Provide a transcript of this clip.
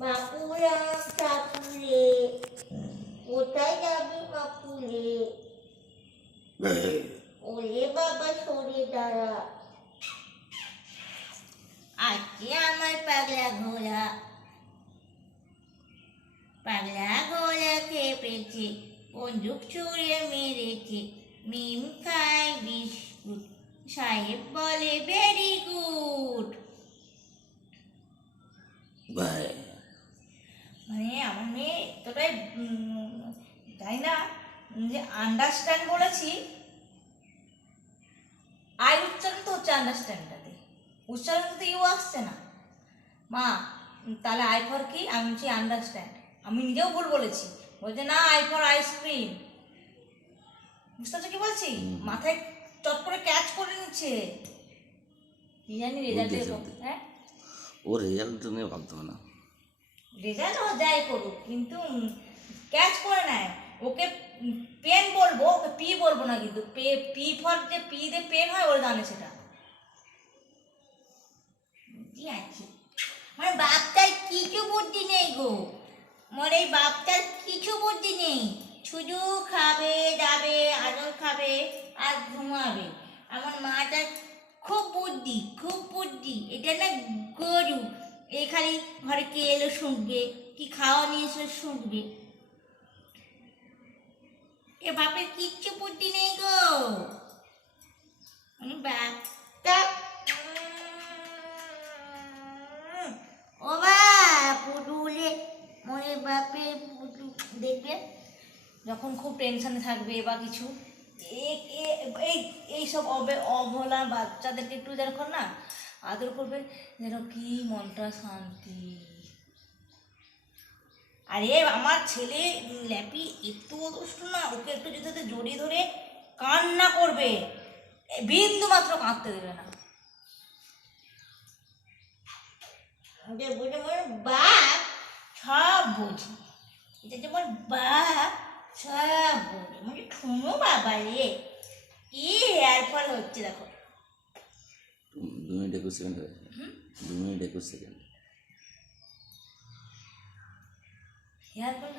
বাপুরাম চাপুরে কোথায় যাবি বাপুরে? ওরে বাবা সরে দাঁড়া। আজকে আমার পাগলা ঘোড়া খেপেছে, বন্দুক ছুঁড়ে মেরেছে, মিম খায় বিস্কুট, সাহেব বলে ভেরি গুড। মানে আমার মেয়ে এতটাই জানি না যে আন্ডারস্ট্যান্ড বলেছি, আই উচ্চারণ তো হচ্ছে আন্ডারস্ট্যান্ডটাতে, উচ্চারণ তো ইউ আসছে না। মা তাহলে আই ফর কি? আমি বলছি আন্ডারস্ট্যান্ড। আমি নিজেও ভুল বলেছি, বলছে না আই ফর আইসক্রিম। বুঝতে পারছো কি বলছি? মাথায় চট করে ক্যাচ করে নিচ্ছে। কি জানি রেজাল্ট। হ্যাঁ, ও রেজাল্ট নিয়ে ভাবতে হবে না, রেজাল্ট ও যাই করুক, কিন্তু ক্যাচ করে নেয়। ওকে পেন বলবো, ওকে পি বলবো না, কিন্তু পি ফর যে পি দিয়ে পেন হয় ওর জানে সেটা। মানে বাপটার কিছু বুদ্ধি নেই গো, মানে এই বাপটার কিছু বুদ্ধি নেই, শুধু খাবে দাবে আদর খাবে আর ঘুমাবে। আমার মাটার খুব বুদ্ধি, এটা না গরু, এই খালি ঘরে কে এলো শুঁকবে, কি খাওয়া নিয়ে এসে শুঁকবে। এ বাপের কিচ্ছু বুদ্ধি নেই গো, মানে বাপটা। ও পুটুলে মনে বাপে পুটু দেখবে যখন খুব টেনশনে থাকবে বা কিছু, এইসব অবলা বাচ্চাদেরকে একটু যখন না আদর করবে, যেন কি মনটা শান্তি। আরে আমার ছেলে ল্যাপি একটু দুষ্ট না, ওকে একটু যদি জড়িয়ে ধরে কান্না করবে, বিন্দু মাত্র কাঁদতে দেবে না। বাপ সব বুঝি, এটা যেমন বাপ সব বুঝি, মানে ঠুনো বাবা রে, কি হেয়ার ফল হচ্ছে দেখো। 2 মিনিট 21 সেকেন্ড হয়েছে, 2 মিনিট 21 সেকেন্ড হেয়ার ফল